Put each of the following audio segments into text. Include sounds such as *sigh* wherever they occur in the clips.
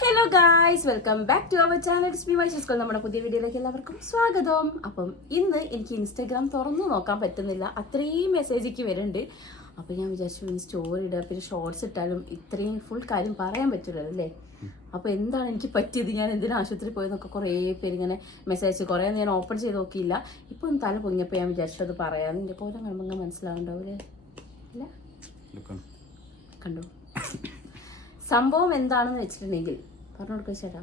Hello guys welcome back to our channel school നമ്മുടെ പുതിയ വീഡിയോയിലേക്ക് എല്ലാവർക്കും സ്വാഗതം. അപ്പം ഇന്ന് എനിക്ക് ഇൻസ്റ്റാഗ്രാം തുറന്നു നോക്കാൻ പറ്റുന്നില്ല. അത്രയും മെസ്സേജിക്ക് വരുന്നുണ്ട്. അപ്പോൾ ഞാൻ വിചാരിച്ചു ഇനി സ്റ്റോറി ഇടുക പിന്നെ ഷോർട്സ് ഇട്ടാലും ഇത്രയും ഫുൾ കാര്യം പറയാൻ പറ്റില്ലല്ലോ അല്ലേ? അപ്പോൾ എന്താണ് എനിക്ക് പറ്റിയത്? ഞാൻ എന്തിനാ ആശുപത്രി പോയെന്നൊക്കെ കുറേ പേര് ഇങ്ങനെ മെസ്സേജ് കുറേ ഞാൻ ഓപ്പൺ ചെയ്ത് നോക്കിയില്ല. ഇപ്പോൾ ഒന്ന് തല പൊങ്ങിയപ്പോൾ ഞാൻ വിചാരിച്ചത് പറയാമെന്ന് എന്റെ പോലെ കാണുമ്പോൾ മനസ്സിലാവുണ്ടാവില്ലേ അല്ല? കണ്ടു? സംഭവം എന്താണെന്ന് വെച്ചിട്ടുണ്ടെങ്കിൽ പറഞ്ഞു കൊടുക്കുക ചേട്ടാ.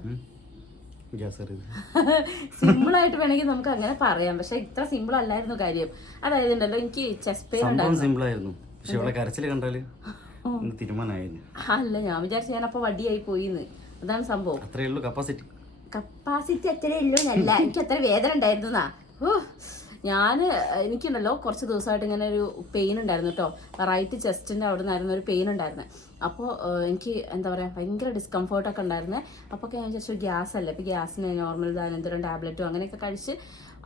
സിമ്പിൾ ആയിട്ട് വേണമെങ്കിൽ നമുക്ക് അങ്ങനെ പറയാം. പക്ഷെ ഇത്ര സിമ്പിൾ അല്ലായിരുന്നു കാര്യം. അതായത് ഉണ്ടല്ലോ എനിക്ക് ചെസ്റ്റ് പെയിൻ ഉണ്ടായിരുന്നു. പക്ഷെ ഇവിടെ കരച്ചിൽ കണ്ടാൽ ഇന്ന് തീരുമാനമായിരുന്നു അല്ല ഞാൻ വിചാരിച്ചു ഞാൻ അപ്പൊ വടിയായി പോയിന്ന്. അതാണ് സംഭവം. ഉള്ളൂ കപ്പാസിറ്റി കപ്പാസിറ്റി അത്രേ ഉള്ളൂ എന്നല്ല എനിക്ക് അത്ര വേദന ഉണ്ടായിരുന്നു ഓ ഞാൻ എനിക്കുണ്ടല്ലോ കുറച്ച് ദിവസമായിട്ട് ഇങ്ങനെ ഒരു പെയിൻ ഉണ്ടായിരുന്നു കേട്ടോ റൈറ്റ് ചെസ്റ്റിന്റെ അവിടെ നിന്നായിരുന്നു ഒരു പെയിൻ ഉണ്ടായിരുന്നു. അപ്പോൾ എനിക്ക് എന്താ പറയുക ഭയങ്കര ഡിസ്കംഫേർട്ടൊക്കെ ഉണ്ടായിരുന്നു. അപ്പോൾ ഒക്കെ ഞാൻ വിചാരിച്ചു ഗ്യാസ് അല്ലേ? ഇപ്പോൾ ഗ്യാസിന് നോർമൽ ദാനന്തരം ടാബ്ലറ്റും അങ്ങനെയൊക്കെ കഴിച്ച്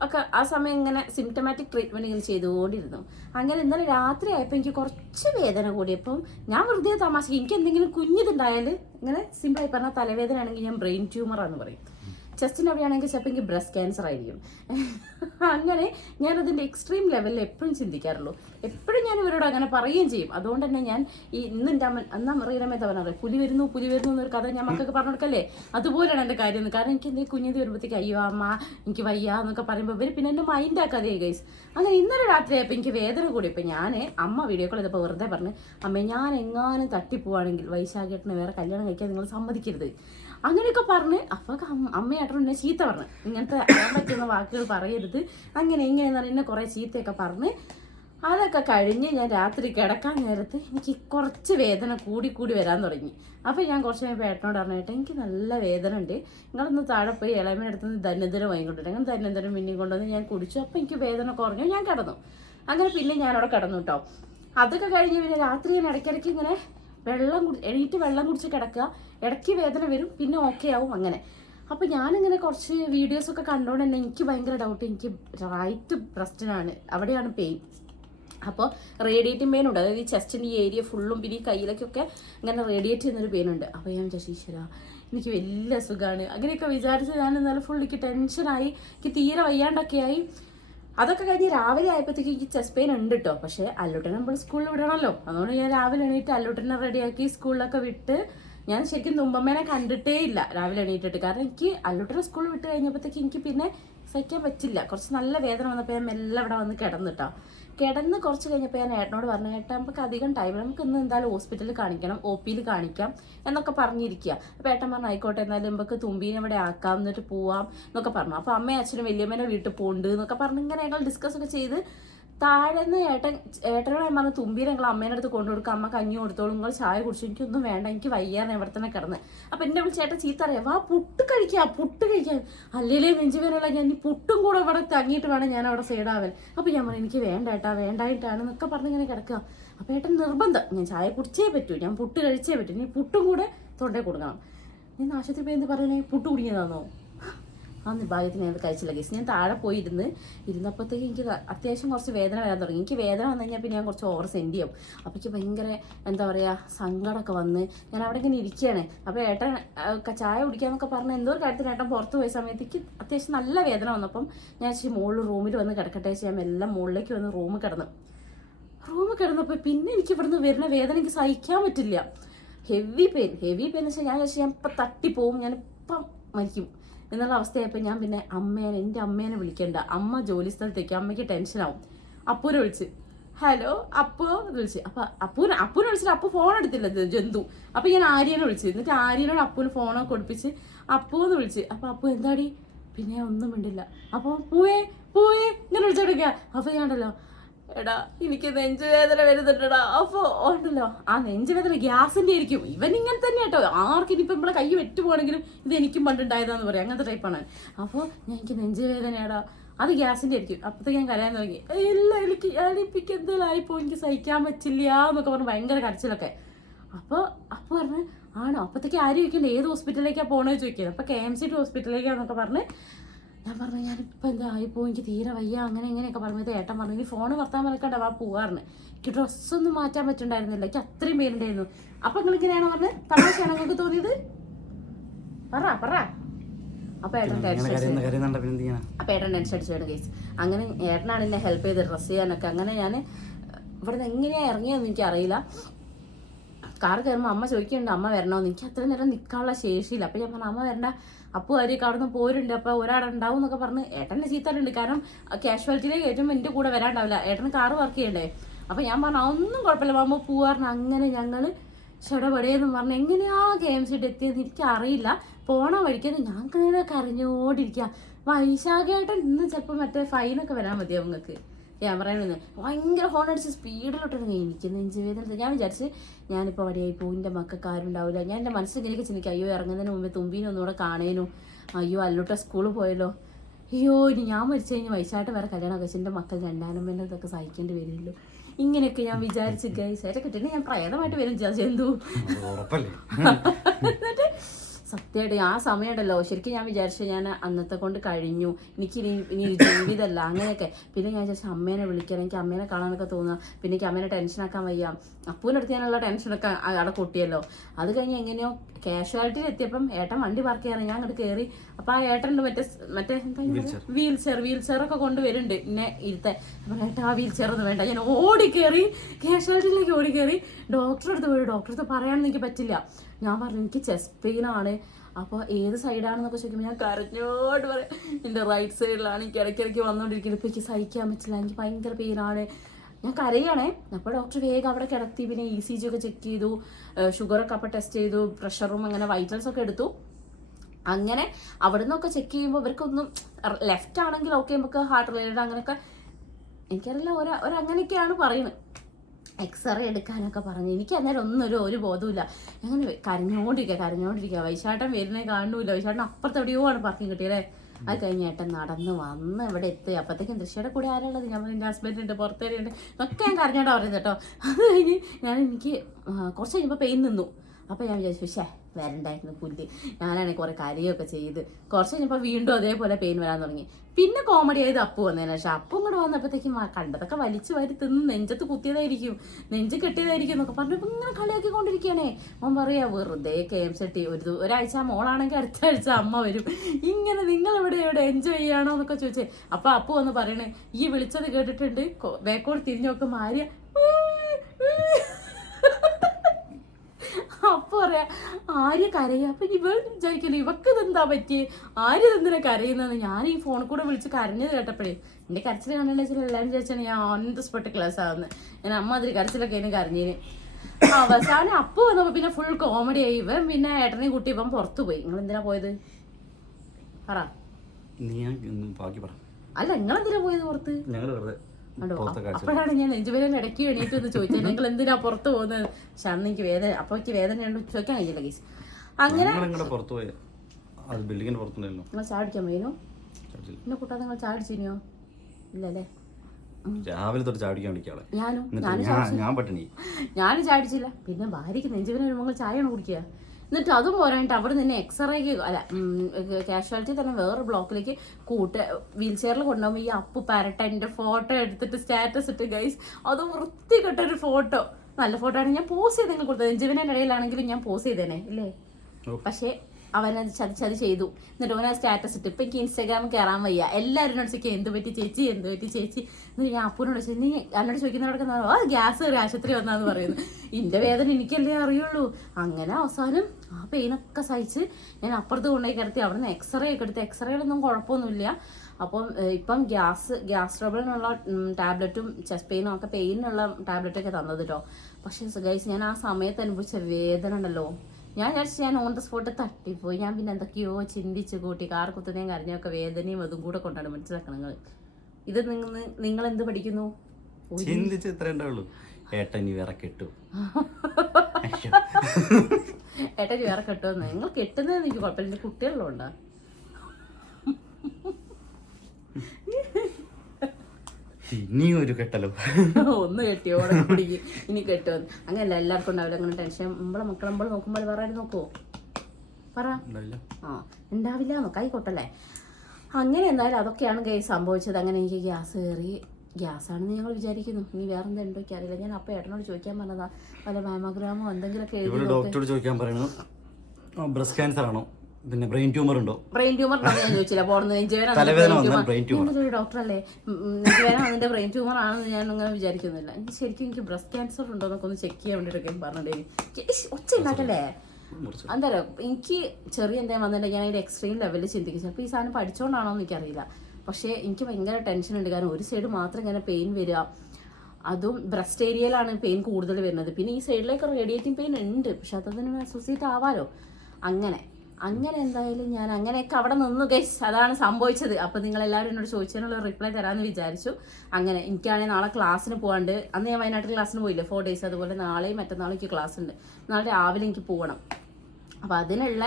ഒക്കെ ആ സമയം ഇങ്ങനെ സിംറ്റമാറ്റിക് ട്രീറ്റ്മെന്റ് ഇങ്ങനെ ചെയ്തുകൊണ്ടിരുന്നു. അങ്ങനെ ഇന്നലെ രാത്രി ആയപ്പോൾ എനിക്ക് കുറച്ച് വേദന കൂടിയപ്പം ഞാൻ വെറുതെ തമാശ എനിക്ക് എന്തെങ്കിലും കുഞ്ഞിതുണ്ടായാൽ ഇങ്ങനെ സിമ്പിളായി പറഞ്ഞാൽ തലവേദന ആണെങ്കിൽ ഞാൻ ബ്രെയിൻ ട്യൂമറാന്ന് പറയും. ചെസ്റ്റിന്റെ അവിടെയാണെങ്കിൽ ചിലപ്പോൾ എനിക്ക് ബ്രസ്റ്റ് ക്യാൻസർ ആയിരിക്കും. *laughs* അങ്ങനെ ഞാൻ ഞാനതിന്റെ എക്സ്ട്രീം ലെവലിൽ എപ്പോഴും ചിന്തിക്കാറുള്ളൂ. എപ്പോഴും ഞാൻ ഇവരോട് അങ്ങനെ പറയുകയും ചെയ്യും. അതുകൊണ്ട് തന്നെ ഞാൻ ഈ ഇന്ന് എന്റെ അമ്മ അന്നാ മറിയിടമേ തവണ പുലി വരുന്നു പുലി വരുന്നു എന്നൊരു കഥ ഞാൻ മക്കൾക്ക് പറഞ്ഞു കൊടുക്കല്ലേ? അതുപോലെയാണ് എന്റെ കാര്യം. കാരണം എനിക്ക് എന്തെങ്കിലും കുഞ്ഞു വരുമ്പോഴത്തേക്ക് അയ്യോ അമ്മ എനിക്ക് വയ്യ എന്നൊക്കെ പറയുമ്പോൾ ഇവർ പിന്നെ എന്റെ മൈൻഡ് ആക്കാതെ ഗൈസ് അങ്ങനെ ഇന്നലെ രാത്രിയായപ്പോൾ എനിക്ക് വേദന കൂടി. ഇപ്പം ഞാൻ അമ്മ വീഡിയോ കോൾ ചെയ്തപ്പോൾ വെറുതെ പറഞ്ഞ് അമ്മേ ഞാൻ എങ്ങാനും തട്ടിപ്പോവാണെങ്കിൽ വൈശാഖേട്ടന് വേറെ കല്യാണം കഴിക്കാൻ നിങ്ങൾ സമ്മതിക്കരുത്. അങ്ങനെയൊക്കെ പറഞ്ഞ് അപ്പൊ അമ്മയായിട്ടും എന്നെ ചീത്ത പറഞ്ഞു. ഇങ്ങനത്തെ അറിയാൻ പറ്റുന്ന വാക്കുകൾ പറയരുത്. അങ്ങനെ ഇങ്ങനെ എന്ന് കുറെ ചീത്തയൊക്കെ പറഞ്ഞ് അതൊക്കെ കഴിഞ്ഞ് ഞാൻ രാത്രി കിടക്കാൻ നേരത്ത് എനിക്ക് കുറച്ച് വേദന കൂടി കൂടി വരാൻ തുടങ്ങി. അപ്പോൾ ഞാൻ കുറച്ച് കഴിയുമ്പോൾ ഏട്ടനോട് പറഞ്ഞിട്ട് എനിക്ക് നല്ല വേദന ഉണ്ട്. നിങ്ങളൊന്ന് താഴെ പോയി ഇളമേനടുത്ത് ധന്യന്തരം വാങ്ങിക്കൊണ്ടിട്ട് അങ്ങനെ ധന്യന്തരം പിന്നെയും കൊണ്ടുവന്ന് ഞാൻ കുടിച്ചു. അപ്പോൾ എനിക്ക് വേദന കുറഞ്ഞു. ഞാൻ കിടന്നു. അങ്ങനെ പിന്നെ ഞാൻ അവിടെ കിടന്നു കേട്ടോ അതൊക്കെ കഴിഞ്ഞ് പിന്നെ രാത്രി ഞാൻ ഇടയ്ക്കിടയ്ക്ക് ഇങ്ങനെ വെള്ളം കുടി എണീറ്റ് വെള്ളം കുടിച്ച് കിടക്കുക. ഇടയ്ക്ക് വേദന വരും പിന്നെ ഓക്കെ ആവും അങ്ങനെ. അപ്പോൾ ഞാനിങ്ങനെ കുറച്ച് വീഡിയോസൊക്കെ കണ്ടോണ്ട് തന്നെ എനിക്ക് ഭയങ്കര ഡൗട്ട് എനിക്ക് റൈറ്റ് ബ്രസ്റ്റിനാണ് അവിടെയാണ് പെയിൻ അപ്പോൾ റേഡിയേറ്റിംഗ് പെയിൻ ഉണ്ട്. അതായത് ഈ ചെസ്റ്റിന്റെ ഈ ഏരിയ ഫുള്ളും പിന്നെ ഈ കയ്യിലേക്കൊക്കെ ഇങ്ങനെ റേഡിയേറ്റ് ചെയ്യുന്നൊരു പെയിൻ ഉണ്ട്. അപ്പോൾ ഞാൻ വിചാരിച്ചു എനിക്ക് വലിയ സുഖമാണ് അങ്ങനെയൊക്കെ വിചാരിച്ച് ഞാൻ ഇന്നലെ ഫുൾ എനിക്ക് ടെൻഷനായി എനിക്ക് തീരെ വയ്യാണ്ടൊക്കെ ആയി. അതൊക്കെ കഴിഞ്ഞ് രാവിലെ ആയപ്പോഴത്തേക്ക് എനിക്ക് ചെസ്റ്റ് പെയിൻ ഉണ്ട് കേട്ടോ പക്ഷേ അല്ലൂട്ടനെ നമ്മൾ സ്കൂളിൽ വിടണമല്ലോ അതുകൊണ്ട് ഞാൻ രാവിലെ എണീറ്റ് അല്ലൂട്ടനെ റെഡിയാക്കി സ്കൂളിലൊക്കെ വിട്ട് ഞാൻ ശരിക്കും തുമ്പമ്മേനെ കണ്ടിട്ടേ ഇല്ല രാവിലെ എണീറ്റിട്ട്. കാരണം എനിക്ക് അല്ലൂട്ടനെ സ്കൂളിൽ വിട്ട് കഴിഞ്ഞപ്പോഴത്തേക്ക് എനിക്ക് പിന്നെ സഹിക്കാൻ പറ്റില്ല. കുറച്ച് നല്ല വേദന വന്നപ്പോൾ ഞാൻ മെല്ലെ ഇവിടെ വന്ന് കിടന്നിട്ടോ കിടന്ന് കുറച്ച് കഴിഞ്ഞപ്പോൾ ഞാൻ ഏട്ടനോട് പറഞ്ഞു ഏട്ടാ നമുക്ക് അധികം ടൈം നമുക്ക് ഇന്ന് എന്തായാലും ഹോസ്പിറ്റലിൽ കാണിക്കണം ഒ പിയിൽ കാണിക്കാം എന്നൊക്കെ പറഞ്ഞിരിക്കുക അപ്പോൾ ഏട്ടൻ പറഞ്ഞു ആയിക്കോട്ടെ എന്നാലും നമുക്ക് തുമ്പീനെ ഇവിടെ ആക്കാം എന്നിട്ട് പോവാം എന്നൊക്കെ പറഞ്ഞു. അപ്പോൾ അമ്മയും അച്ഛനും വലിയമ്മേനെ വീട്ടിൽ പോകുന്നുണ്ട് എന്നൊക്കെ പറഞ്ഞ് ഇങ്ങനെ ഞങ്ങൾ ഡിസ്കസ് ഒക്കെ ചെയ്ത് താഴെ നിന്ന് ഏട്ടൻ ഏട്ടനോട് ഞാൻ പറഞ്ഞു തുമ്പീനെ ഞങ്ങൾ അമ്മേന്റെ അടുത്ത് കൊണ്ടു കൊടുക്കുക അമ്മ കഞ്ഞി കൊടുത്തോളൂ നിങ്ങൾ ചായ കുടിച്ചു എനിക്കൊന്നും വേണ്ട എനിക്ക് വയ്യാന്ന് ഇവിടെ തന്നെ കിടന്ന്. അപ്പം എന്നെ വിളിച്ച് ഏട്ടൻ ചീത്ത അറിയാം വാ പുട്ട് കഴിക്കുക പുട്ട് കഴിക്കാൻ. അല്ലേലേ നെഞ്ചുവേനുള്ള ഞാൻ ഈ പുട്ടും കൂടെ ഇവിടെ തങ്ങിയിട്ട് വേണം ഞാൻ അവിടെ സൈഡാവൻ അപ്പം ഞാൻ പറഞ്ഞു എനിക്ക് വേണ്ട ഏട്ടാ വേണ്ടായിട്ടാണ് എന്നൊക്കെ പറഞ്ഞ് ഇങ്ങനെ കിടക്കുക അപ്പം ഏട്ടൻ നിർബന്ധം ഞാൻ ചായ കുടിച്ചേ പറ്റൂ ഞാൻ പുട്ട് കഴിച്ചേ പറ്റൂ ഇനി പുട്ടും കൂടെ തൊണ്ടേ കൊടുക്കണം. ഞാൻ ആശുപത്രി പോയി എന്ത് പറയുന്നത് പുട്ട് കുടിക്കുന്നതാണോ ആ നിർഭാഗ്യത്തിന് ഞാൻ കഴിച്ചില്ല. ഗസ് ഞാൻ താഴെ പോയി ഇരുന്ന് ഇരുന്നപ്പോഴത്തേക്ക് എനിക്ക് അത്യാവശ്യം കുറച്ച് വേദന വരാൻ തുടങ്ങി. എനിക്ക് വേദന വന്നു കഴിഞ്ഞാൽ പിന്നെ ഞാൻ കുറച്ച് ഓവർ സെൻഡ് ചെയ്യും. അപ്പോൾ എനിക്ക് ഭയങ്കര എന്താ പറയുക സങ്കടമൊക്കെ വന്ന് ഞാൻ അവിടെ ഇങ്ങനെ ഇരിക്കുകയാണ്. അപ്പോൾ ഏട്ടൻ ചായ കുടിക്കാമെന്നൊക്കെ പറഞ്ഞ് എന്തോ ഒരു കാര്യത്തിന് ഏട്ടൻ പുറത്ത് പോയ സമയത്തേക്ക് അത്യാവശ്യം നല്ല വേദന വന്നപ്പം ഞാൻ ചേച്ചി മുകളിൽ റൂമിൽ വന്ന് കിടക്കട്ടെ ഞാൻ എല്ലാം മുകളിലേക്ക് വന്ന് റൂമിൽ കിടന്നു. റൂമിൽ കിടന്നപ്പോൾ പിന്നെ എനിക്ക് ഇവിടുന്ന് വരുന്ന വേദന എനിക്ക് സഹിക്കാൻ പറ്റില്ല. ഹെവി പെയിൻ ഹെവി പെയിൻ എന്ന് വെച്ചാൽ ഞാൻ ചേച്ചി ഞാൻ ഇപ്പം തട്ടിപ്പോവും. ഞാനിപ്പം മരിക്കും. എന്നുള്ള അവസ്ഥയായപ്പോൾ ഞാൻ പിന്നെ അമ്മേനെ എന്റെ അമ്മേനെ വിളിക്കേണ്ട. അമ്മ ജോലി സ്ഥലത്തേക്ക് അമ്മയ്ക്ക് ടെൻഷനാവും അപ്പൂനെ വിളിച്ച്. ഹലോ അപ്പു? വിളിച്ച്. അപ്പൊ അപ്പൂനെ അപ്പൂനെ വിളിച്ചിട്ട് അപ്പു ഫോൺ എടുത്തില്ല ജന്തു. അപ്പൊ ഞാൻ ആര്യനെ വിളിച്ച്. എന്നിട്ട് ആര്യനോട് അപ്പൂന് ഫോണൊക്കെ കൊടുപ്പിച്ച് അപ്പൂന്ന് വിളിച്ച്. അപ്പൊ അപ്പു എന്താടി? പിന്നെ ഒന്നും മിണ്ടില്ല. അപ്പൊ പൂവേ പൂവേ ഇങ്ങനെ വിളിച്ചെടുക്കുക അപ്പൊ ഞാണ്ടല്ലോ എടാ എനിക്ക് നെഞ്ചുവേദന വരുന്നുണ്ടടാ. അപ്പൊ ഉണ്ടല്ലോ. ആ നെഞ്ചുവേദന ഗ്യാസിന്റെ ആയിരിക്കും. ഇവൻ ഇങ്ങനെ തന്നെ കേട്ടോ. ആർക്കും ഇപ്പൊ നമ്മളെ കൈ വെട്ടു പോകണമെങ്കിലും ഇത് എനിക്കും പണ്ടുണ്ടായതാന്ന് പറയാം. അങ്ങനത്തെ ടൈപ്പാണ് അപ്പോൾ ഞാൻ എനിക്ക് നെഞ്ചുവേദനയാടാ. അത് ഗ്യാസിന്റെ ആയിരിക്കും. അപ്പത്തേക്ക് ഞാൻ കരയാൻ തുടങ്ങി. ഇല്ല എനിക്ക് ഞാനിപ്പിക്ക് എന്തെങ്കിലായിപ്പോ എനിക്ക് സഹിക്കാൻ പറ്റില്ല എന്നൊക്കെ പറഞ്ഞ് ഭയങ്കര കരച്ചിലൊക്കെ. അപ്പോൾ അപ്പോൾ പറഞ്ഞ് ആണോ? അപ്പത്തേക്ക് ആരും ചോദിക്കണ്ടേ? ഏത് ഹോസ്പിറ്റലിലേക്കാണ് പോകണമെന്ന് ചോദിക്കുന്നത് അപ്പോൾ കെ എം സി ടി ഹോസ്പിറ്റലിലേക്കാണെന്നൊക്കെ പറഞ്ഞ് ഞാൻ പറഞ്ഞു ഞാനിപ്പോൾ എന്താ ആയിപ്പോ എനിക്ക് തീരെ വയ്യ അങ്ങനെ ഇങ്ങനെയൊക്കെ പറഞ്ഞത് ഏട്ടൻ പറഞ്ഞു ഇനി ഫോണ് വർത്താൻ മറക്കണ്ട വാ പോവാറിന് എനിക്ക് ഡ്രസ്സൊന്നും മാറ്റാൻ പറ്റുണ്ടായിരുന്നില്ല എനിക്ക് അത്രയും പേരുണ്ടായിരുന്നു. അപ്പം നിങ്ങൾ ഇങ്ങനെയാണോ പറഞ്ഞത്? തമാശയാണോ നിങ്ങൾക്ക് തോന്നിയത്? പറ പറ. അപ്പൊ ഏട്ടൻ ടെൻഷൻ അടിച്ച്. അപ്പൊ ഏട്ടൻ ടെൻഷൻ കേസ് അങ്ങനെ ഏട്ടനാണ് എന്നെ ഹെൽപ്പ് ചെയ്ത് ഡ്രസ്സ് ചെയ്യാനൊക്കെ. അങ്ങനെ ഞാൻ ഇവിടുന്ന് എങ്ങനെയാ ഇറങ്ങിയെന്ന് എനിക്ക് അറിയില്ല. കാർ കയറുമ്പോൾ അമ്മ ചോദിക്കുന്നുണ്ട് അമ്മ വരണമെന്ന് എനിക്ക് അത്രയും നേരം നിൽക്കാനുള്ള ശേഷിയില്ല. അപ്പം ഞാൻ പറഞ്ഞു അമ്മ വരണ്ട അപ്പു ആര് അവിടുന്ന് പോരുണ്ട്. അപ്പോൾ ഒരാളുണ്ടാവും എന്നൊക്കെ പറഞ്ഞ് ഏട്ടന്റെ ചീത്തലുണ്ട് കാരണം കാഷ്വാലിറ്റിയിലേക്ക് ഏറ്റവും എന്റെ കൂടെ വരാണ്ടാവില്ല. ഏട്ടന് കാറ് വർക്ക് ചെയ്യണ്ടേ? അപ്പോൾ ഞാൻ പറഞ്ഞു ഒന്നും കുഴപ്പമില്ല. മാമ പോവാറിന് അങ്ങനെ ഞങ്ങൾ ചെടപടയെന്ന് പറഞ്ഞ് എങ്ങനെയാ ഗെയിംസ് ഇട്ട് എത്തിയെന്ന് എനിക്ക് അറിയില്ല. പോണ വഴിക്കുന്നത് ഞങ്ങൾക്ക് ഇങ്ങനെ കരഞ്ഞോണ്ടിരിക്കുക വൈശാഖേട്ടൻ ഇന്ന് ചിലപ്പോൾ മറ്റേ ഫൈനൊക്കെ വരാൻ മതിയാവും നിങ്ങൾക്ക് ക്യാമറയിൽ നിന്ന് ഭയങ്കര ഹോൺ അടിച്ച് സ്പീഡിലോട്ടിരുന്നു എനിക്ക് നെഞ്ച് വേദന ഞാൻ വിചാരിച്ച് ഞാനിപ്പോൾ വഴിയായി പോകും എന്റെ മക്കൾക്ക് ആരും ഉണ്ടാവില്ല. ഞാൻ എന്റെ മനസ്സിൽ ഇങ്ങനെയൊക്കെ ചിന്തിക്കും. അയ്യോ ഇറങ്ങുന്നതിന് മുമ്പേ തുമ്പീനെ ഒന്നുകൂടെ കാണേനു. അയ്യോ അല്ലോട്ടെ സ്കൂളിൽ പോയല്ലോ. അയ്യോ ഇനി ഞാൻ മരിച്ചു കഴിഞ്ഞ് വയസ്സായിട്ട് വേറെ കല്യാണം കഴിച്ച് എന്റെ മക്കൾ രണ്ടാനും ഇതൊക്കെ സഹിക്കേണ്ടി വരുമല്ലോ. ഇങ്ങനെയൊക്കെ ഞാൻ വിചാരിച്ച് ഗൈസ് ഏറെ കിട്ടിയിട്ട് ഞാൻ പ്രേതമായിട്ട് വരും അത് *laughs* എന്നിട്ട് സത്യമായിട്ട് ആ സമയമുണ്ടല്ലോ. ശരിക്കും ഞാൻ വിചാരിച്ചു ഞാൻ അന്നത്തെ കൊണ്ട് കഴിഞ്ഞു. എനിക്ക് ഇനി ഇനി ജീവിതമല്ല. അങ്ങനെയൊക്കെ. പിന്നെ ഞാൻ വിചാരിച്ചു അമ്മേനെ വിളിക്കണം. എനിക്ക് അമ്മേനെ കാണാനൊക്കെ തോന്നുക. പിന്നെ എനിക്ക് അമ്മേനെ ടെൻഷനാക്കാൻ വയ്യ. അപ്പൂന്റെ അടുത്ത് ഞാനുള്ള ടെൻഷനൊക്കെ അവിടെ കൂട്ടിയല്ലോ. അത് കഴിഞ്ഞ് എങ്ങനെയോ കാഷ്വാലിറ്റിയിൽ എത്തിയപ്പം ഏട്ടൻ വണ്ടി പാർക്ക് ചെയ്യാറ് ഞാൻ അങ്ങോട്ട് കയറി അപ്പം ആ ഏട്ടനുണ്ട് മറ്റേ മറ്റേ വീൽ ചെയർ വീൽ ചെയറൊക്കെ കൊണ്ടുവരുന്നുണ്ട് എന്നെ ഇരുത്തെ അപ്പം ഏട്ടാ ആ വീൽ ചെയർ ഒന്നും വേണ്ട. ഞാൻ ഓടി കയറി കാഷ്വാലിറ്റിയിലേക്ക് ഓടി കയറി ഡോക്ടറെ അടുത്ത് പോയി. ഡോക്ടറെ അടുത്ത് പറയാനൊന്നും എനിക്ക് പറ്റില്ല. ഞാൻ പറഞ്ഞു എനിക്ക് ചെസ്റ്റ് പെയിൻ ആണ്. അപ്പോൾ ഏത് സൈഡാണെന്നൊക്കെ ചോദിക്കുമ്പോൾ ഞാൻ കരഞ്ഞോട് പറയാം. എന്റെ റൈറ്റ് സൈഡിലാണ് എനിക്ക് ഇടയ്ക്കിടയ്ക്ക് വന്നുകൊണ്ടിരിക്കുന്നത് ഇപ്പോൾ എനിക്ക് സഹിക്കാൻ പറ്റില്ല. എനിക്ക് ഭയങ്കര പെയിനാണ് ഞാൻ കരയാണേ. അപ്പോൾ ഡോക്ടർ വേഗം അവിടെ കിടത്തി. പിന്നെ ഇ സി ജി ഒക്കെ ചെക്ക് ചെയ്തു. ഷുഗറൊക്കെ അപ്പോൾ ടെസ്റ്റ് ചെയ്തു. പ്രഷറും അങ്ങനെ വൈറ്റൽസ് ഒക്കെ എടുത്തു. അങ്ങനെ അവിടെ നിന്നൊക്കെ ചെക്ക് ചെയ്യുമ്പോൾ ഇവർക്കൊന്നും ലെഫ്റ്റ് ആണെങ്കിൽ ഓക്കെ നമുക്ക് ഹാർട്ട് റിലേറ്റഡ് അങ്ങനെയൊക്കെ. എനിക്കറിയില്ല. ഒരു അങ്ങനെയൊക്കെയാണ് പറയുന്നത്. എക്സ്റേ എടുക്കാനൊക്കെ പറഞ്ഞു. എനിക്ക് അന്നേരം ഒന്നും ഒരു ബോധവുമില്ല. അങ്ങനെ കരഞ്ഞോണ്ടിരിക്കുക കരഞ്ഞോണ്ടിരിക്കുക വൈശാട്ടൻ വരുന്നേ കാണുന്നില്ല വൈശാട്ടൻ അപ്പുറത്ത് എവിടെയോ ആണ് പാർക്കിംഗ് കിട്ടിയല്ലേ അത് കഴിഞ്ഞ ഏട്ടൻ നടന്ന് വന്ന് ഇവിടെ എത്തി. അപ്പത്തേക്കും ദൃശ്യയുടെ കൂടെ ആരുള്ളത് ഞാൻ എന്റെ ഹസ്ബൻഡ് ഉണ്ട് പുറത്തേരുണ്ട് ഒക്കെ ഞാൻ കരഞ്ഞോണ്ടാ പറയുന്നത് കേട്ടോ. അത് കഴിഞ്ഞ് ഞാൻ എനിക്ക് കുറച്ച് കഴിഞ്ഞപ്പോൾ പെയിൻ നിന്നു. അപ്പോൾ ഞാൻ വിചാരിച്ചു ഷേ വരണ്ടായിരുന്നു പുല്ല്. ഞാനാണെങ്കിൽ കുറേ കാര്യമൊക്കെ ചെയ്ത് കുറച്ച് കഴിഞ്ഞപ്പോൾ വീണ്ടും അതേപോലെ പെയിൻ വരാൻ തുടങ്ങി. പിന്നെ കോമഡി ആയത് അപ്പു വന്നതിന് പക്ഷേ അപ്പും കൂടെ വന്നപ്പോഴത്തേക്കും കണ്ടതൊക്കെ വലിച്ചു വാരി തിന്ന് നെഞ്ചത്ത് കുത്തിയതായിരിക്കും. നെഞ്ച് കെട്ടിയതായിരിക്കും എന്നൊക്കെ പറഞ്ഞപ്പോൾ ഇങ്ങനെ കളിയാക്കിക്കൊണ്ടിരിക്കുകയാണേ. അവൻ പറയാ വെറുതെ കെ എം സെട്ടി ഒരു ഒരാഴ്ച മോളാണെങ്കിൽ അടുത്ത ആഴ്ച അമ്മ വരും. ഇങ്ങനെ നിങ്ങൾ ഇവിടെ ഇവിടെ എൻജോയ് ചെയ്യാണോ എന്നൊക്കെ ചോദിച്ചേ. അപ്പൊ അപ്പു വന്ന് പറയണേ ഈ വിളിച്ചത് കേട്ടിട്ടുണ്ട്. ബേക്കോട് തിരിഞ്ഞു നോക്കുമ്പോൾ ആര്യ അപ്പൊ പറയാ ആര്യ കരയുക അപ്പൊ ഇവൾ വിചാരിക്കുന്നു ഇവക്ക് ഇതെന്താ പറ്റി ആര്യ ഇതെന്തിനാ കരയുന്നത് ഞാൻ ഈ ഫോണിൽ കൂടെ വിളിച്ച് കരഞ്ഞത് കേട്ടപ്പോഴേ എന്റെ കരച്ചിൽ കണ്ടെന്ന് വെച്ചാൽ എല്ലാവരും വിചാരിച്ചാണ് ഞാൻ ഓൺ ദ സ്പോട്ട് ക്ലാസ് ആവുന്നത്. ഞാൻ അമ്മ അതിൽ കരച്ചിലൊക്കെ ആയിരുന്നു കരഞ്ഞേന്. അവസാനം അപ്പു വന്നപ്പോ പിന്നെ ഫുൾ കോമഡി ആയി. ഇവൻ പിന്നെ ഏട്ടനെയും കുട്ടി ഇവൻ പുറത്തു പോയി. നിങ്ങൾ എന്തിനാ പോയത്? പറ. അല്ല നിങ്ങൾ എന്തിനാ പോയത് പുറത്ത്? ഞങ്ങൾ വെറുതെ. അപ്പോഴാണ് ഞാൻ നെഞ്ചുവേദന ഇടയ്ക്ക് എണീറ്റ് ഒന്ന് ചോദിച്ചത് നിങ്ങൾ എന്തിനാ പുറത്ത് പോകുന്നത്? പക്ഷെ അന്ന് എനിക്ക് വേദന അപ്പൊ എനിക്ക് വേദന ഉണ്ട്. ചോദിക്കാൻ കഴിയില്ല കേസ് അങ്ങനെ നിങ്ങൾ ചാടിക്കാൻ പോയിനോ. എന്നെ കൂട്ടാതെ നിങ്ങൾ ചാടിച്ചിനിയോ ഇല്ലല്ലേ? രാവിലെ തൊട്ട് ചാടിക്കാൻ വിളിക്കാളെ ഞാനും ഞാനും ഞാൻ ഞാൻ ചാടിച്ചില്ല പിന്നെ ഭാര്യയ്ക്ക് നെഞ്ചുവേദന വരുമ്പോൾ ചായയാണ് കുടിക്കുക? എന്നിട്ട് അതും പോരായിട്ട് അവിടെ നിന്ന് എക്സ്റേക്ക് അല്ല കാഷ്വാലിറ്റി തന്നെ വേറെ ബ്ലോക്കിലേക്ക് കൂട്ട് വീൽ ചെയറിൽ കൊണ്ടുപോകുമ്പോൾ ഈ അപ്പു പാരട്ടന്റെ ഫോട്ടോ എടുത്തിട്ട് സ്റ്റാറ്റസ് ഇട്ട് ഗൈസ് അത് വൃത്തികെട്ടൊരു ഫോട്ടോ നല്ല ഫോട്ടോ ആണ്. ഞാൻ പോസ് ചെയ്ത് നിങ്ങൾ കൊടുത്തത്. നെഞ്ചുവിന്റെ ഇടയിലാണെങ്കിലും ഞാൻ പോസ് ചെയ്തേനെ ഇല്ലേ? പക്ഷേ അവനത് ചതിച്ചത് ചെയ്തു. എന്നിട്ട് ഓനെ സ്റ്റാറ്റസ് ഇട്ട് ഇപ്പൊ എനിക്ക് ഇൻസ്റ്റാഗ്രാം കയറാൻ വയ്യ. എല്ലാവരും ചോദിക്കുക എന്ത് പറ്റി ചേച്ചി? എന്ത് പറ്റി ചേച്ചി? എന്നിട്ട് ഞാൻ അപ്പൂനോട് ചോദിച്ചു നീ എന്നോട് ചോദിക്കുന്നവരൊക്കെ ഓ ഗ്യാസ് കയറി ആശുപത്രി വന്നാന്ന് പറയുന്നു. ഇന്റെ വേദന എനിക്കല്ലേ അറിയുള്ളൂ. അങ്ങനെ അവസാനം ആ പെയിനൊക്കെ സഹിച്ച് ഞാൻ അപ്പുറത്ത് കൊണ്ടുപോയി കിടത്തി അവിടെ നിന്ന് എക്സ്റേ ഒക്കെ എടുത്ത്. എക്സ്റേയിലൊന്നും കുഴപ്പമൊന്നുമില്ല. അപ്പം ഇപ്പം ഗ്യാസ് ഗ്യാസ് ട്രബിളിനുള്ള ടാബ്ലറ്റും ചെസ്റ്റ് പെയിനും ഒക്കെ പെയിനുള്ള ടാബ്ലറ്റൊക്കെ തന്നത് കേട്ടോ പക്ഷേ ഗൈസ് ഞാൻ ആ സമയത്ത് അനുഭവിച്ച വേദന ഉണ്ടല്ലോ. ഞാൻ വിചാരിച്ചു ഞാൻ ഓൺ ദ സ്പോട്ട് തട്ടിപ്പോയി. ഞാൻ പിന്നെ എന്തൊക്കെയോ ചിന്തിച്ച് കൂട്ടി കാർ കുത്തുന്നേം കരഞ്ഞൊക്കെ വേദനയും അതും കൂടെ കൊണ്ടാണ് മനസ്സിലാക്കണം നിങ്ങൾ ഇത് നിങ്ങൾ നിങ്ങൾ എന്ത് പഠിക്കുന്നു? ചിന്തിച്ച് ഇത്ര ഉണ്ടാവുള്ളൂ. ഏട്ടൻ ഇനി വേറെ കെട്ടു. ഏട്ടാ വേറെ കെട്ടുമെന്ന് നിങ്ങൾ കെട്ടുന്നത് എനിക്ക് കുഴപ്പമില്ല. എന്റെ ഇനിയും ഒരു കെട്ടലോ. ഒന്ന് കെട്ടിയോ ഇനി കെട്ടോ അങ്ങനെയല്ല എല്ലാവർക്കും ഉണ്ടാവില്ല. അങ്ങനെ ടെൻഷൻ നമ്മളെ മക്കളെ നമ്മൾ നോക്കുമ്പോൾ വേറെ നോക്കുവോ? പറ. ആ ഉണ്ടാവില്ല. കൊട്ടല്ലേ അങ്ങനെ എന്തായാലും അതൊക്കെയാണ് ഗൈ സംഭവിച്ചത്. അങ്ങനെ എനിക്ക് ഗ്യാസ് കയറി. ഗ്യാസാണെന്ന് ഞങ്ങൾ വിചാരിക്കുന്നു. ഇനി വേറെ എന്താ ഉണ്ടോ എനിക്ക് അറിയില്ല. ഞാൻ അപ്പൊ ഏട്ടനോട് ചോദിക്കാൻ പറഞ്ഞതാ. വല്ല മാമോഗ്രാമോ എന്തെങ്കിലുമൊക്കെ എഴുതി നോക്ക്. ഡോക്ടറോട് ചോദിക്കാൻ പറയുന്നത് ബ്രസ്റ്റ് ക്യാൻസർ ആണോ? പിന്നെ ബ്രെയിൻ ട്യൂമർ ഉണ്ടോ? ബ്രെയിൻ ട്യൂമർ ഉണ്ടോ ഞാൻ ചോദിച്ചില്ല. പോണെന്ന് നെഞ്ചുവേന തലവേദന ബ്രെയിൻ ട്യൂമർ. ഒരു ഡോക്ടറല്ലേ? നെഞ്ചുവേന അതിന്റെ ബ്രെയിൻ ട്യൂമർ ആണെന്ന് ഞാൻ അങ്ങനെ വിചാരിക്കുന്നില്ല. എനിക്ക് ശരിക്കും എനിക്ക് ബ്രസ്റ്റ് ക്യാൻസർ ഉണ്ടോ എന്നൊക്കെ ഒന്ന് ചെക്ക് ചെയ്യാൻ വേണ്ടിയിട്ടൊക്കെ പറഞ്ഞിട്ടുണ്ടെങ്കിൽ ഒച്ച ഉണ്ടാക്കല്ലേ എന്തായാലും എനിക്ക് ചെറിയ എന്തെങ്കിലും വന്നിട്ടുണ്ടെങ്കിൽ ഞാൻ അതിന്റെ എക്സ്ട്രീം ലെവലിൽ ചിന്തിക്കും. ചിലപ്പോൾ ഈ സാധനം പഠിച്ചുകൊണ്ടാണോ എന്ന് എനിക്കറിയില്ല. പക്ഷേ എനിക്ക് ഭയങ്കര ടെൻഷൻ ഉണ്ട്. കാരണം ഒരു സൈഡ് മാത്രം ഇങ്ങനെ പെയിൻ വരിക. അതും ബ്രസ്റ്റ് ഏരിയയിലാണ് പെയിൻ കൂടുതൽ വരുന്നത്. പിന്നെ ഈ സൈഡിലേക്ക് റേഡിയേറ്റിംഗ് പെയിൻ ഉണ്ട്. പക്ഷെ അതൊന്നും അസോസിയേറ്റ് ആവാലോ? അങ്ങനെ. അങ്ങനെ എന്തായാലും ഞാൻ അങ്ങനെയൊക്കെ അവിടെ നിന്നു ഗൈസ് അതാണ് സംഭവിച്ചത്. അപ്പോൾ നിങ്ങൾ എല്ലാവരും എന്നോട് ചോദിച്ചതിനുള്ള റിപ്ലൈ തരാമെന്ന് വിചാരിച്ചു. അങ്ങനെ എനിക്കാണെങ്കിൽ നാളെ ക്ലാസ്സിന് പോകാണ്ട് അന്ന് ഞാൻ വയനാട്ടിൽ ക്ലാസ്സിന് പോയില്ലേ? ഫോർ ഡേയ്സ് അതുപോലെ നാളെയും മറ്റന്നാളും എനിക്ക് ക്ലാസ് ഉണ്ട്. നാളെ രാവിലെ എനിക്ക് പോകണം അപ്പോൾ അതിനുള്ള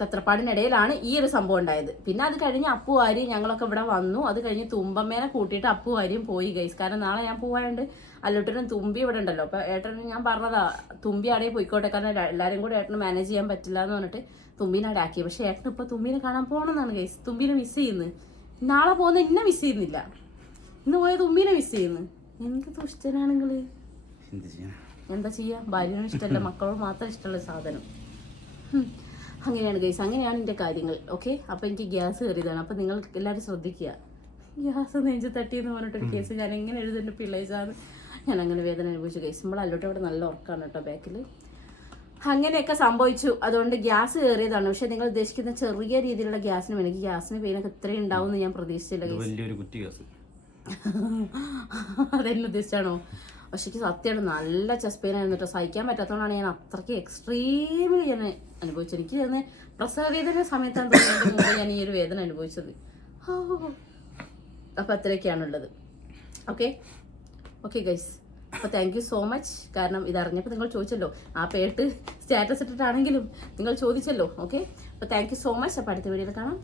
തത്രപ്പാടിനിടയിലാണ് ഈ ഒരു സംഭവം ഉണ്ടായത്. പിന്നെ അത് കഴിഞ്ഞ് അപ്പു ഞങ്ങളൊക്കെ ഇവിടെ വന്നു. അത് കഴിഞ്ഞ് തുമ്പമ്മേനെ കൂട്ടിയിട്ട് അപ്പു ആര്യം പോയി ഗൈസ് കാരണം നാളെ ഞാൻ പോവാണ്ട് അല്ലോട്ടനും തുമ്പി ഇവിടെ ഉണ്ടല്ലോ. അപ്പോൾ ഏട്ടനും ഞാൻ പറഞ്ഞതാ തുമ്പി ആടെ പോയിക്കോട്ടെ. കാരണം എല്ലാരും എല്ലാവരും കൂടെ ഏട്ടന് മാനേജ് ചെയ്യാൻ പറ്റില്ല എന്ന് പറഞ്ഞിട്ട് തുമ്പീനെ അവിടെ ആക്കി പക്ഷേ ഏട്ടൻ ഇപ്പോൾ തുമ്പിനെ കാണാൻ പോകണമെന്നാണ് കേസ് തുമ്പിനെ മിസ് ചെയ്യുന്നത് നാളെ പോകുന്ന ഇന്നെ മിസ് ചെയ്യുന്നില്ല. ഇന്ന് പോയ തുമ്പിനെ മിസ് ചെയ്യുന്നു. എന്ത് ദുഷ്ടനാണെങ്കിൽ എന്ത് ചെയ്യുക ഭാര്യനും ഇഷ്ടമല്ല മക്കളോട് മാത്രം ഇഷ്ടമുള്ള സാധനം. അങ്ങനെയാണ് ഗൈസ് അങ്ങനെയാണ് എന്റെ കാര്യങ്ങൾ. ഓക്കെ അപ്പോൾ എനിക്ക് ഗ്യാസ് കയറിയതാണ്. അപ്പോൾ നിങ്ങൾ എല്ലാവരും ശ്രദ്ധിക്കുക. ഗ്യാസ് നെഞ്ച് തട്ടി എന്ന് പറഞ്ഞിട്ടൊരു കേസ് ഞാൻ എങ്ങനെ എഴുതുന്ന പിള്ളേച്ചാണ് ഞാൻ അങ്ങനെ വേദന അനുഭവിച്ചു. കഴിക്കുമ്പോൾ അല്ലോട്ട് ഇവിടെ നല്ല ഉറക്കാണ് കേട്ടോ ബാക്കിൽ അങ്ങനെയൊക്കെ സംഭവിച്ചു. അതുകൊണ്ട് ഗ്യാസ് കയറിയതാണ്. പക്ഷെ നിങ്ങൾ ഉദ്ദേശിക്കുന്ന ചെറിയ രീതിയിലുള്ള ഗ്യാസിനും എനിക്ക് ഗ്യാസിന് പെയിനൊക്കെ ഇത്രയും ഉണ്ടാവും എന്ന് ഞാൻ പ്രതീക്ഷിച്ചില്ല വലിയൊരു കുറ്റി ഗ്യാസ്. *laughs* അതെന്നെ ഉദ്ദേശിച്ചാണോ? പക്ഷെ എനിക്ക് സത്യമാണ് നല്ല ചെസ്റ്റ് പെയിൻ ആയിരുന്നു കേട്ടോ. സഹിക്കാൻ പറ്റാത്തതുകൊണ്ടാണ് ഞാൻ അത്രയ്ക്ക് എക്സ്ട്രീംലി ഞാൻ അനുഭവിച്ചത്. എനിക്ക് തന്നെ പ്രസവ വേദന സമയത്താണ് മുമ്പ് ഞാൻ ഈ ഒരു വേദന അനുഭവിച്ചത്. *laughs* അപ്പം അത്രയൊക്കെയാണുള്ളത്. ഓക്കെ ഓക്കെ ഗൈസ് അപ്പോൾ താങ്ക് യു സോ മച്ച് കാരണം ഇതറിഞ്ഞപ്പോൾ നിങ്ങൾ ചോദിച്ചല്ലോ ആ പേട്ട് സ്റ്റാറ്റസ് ഇട്ടിട്ടാണെങ്കിലും നിങ്ങൾ ചോദിച്ചല്ലോ ഓക്കെ അപ്പോൾ താങ്ക് യു സോ മച്ച് അപ്പോൾ അടുത്ത വീഡിയോയിൽ കാണാം.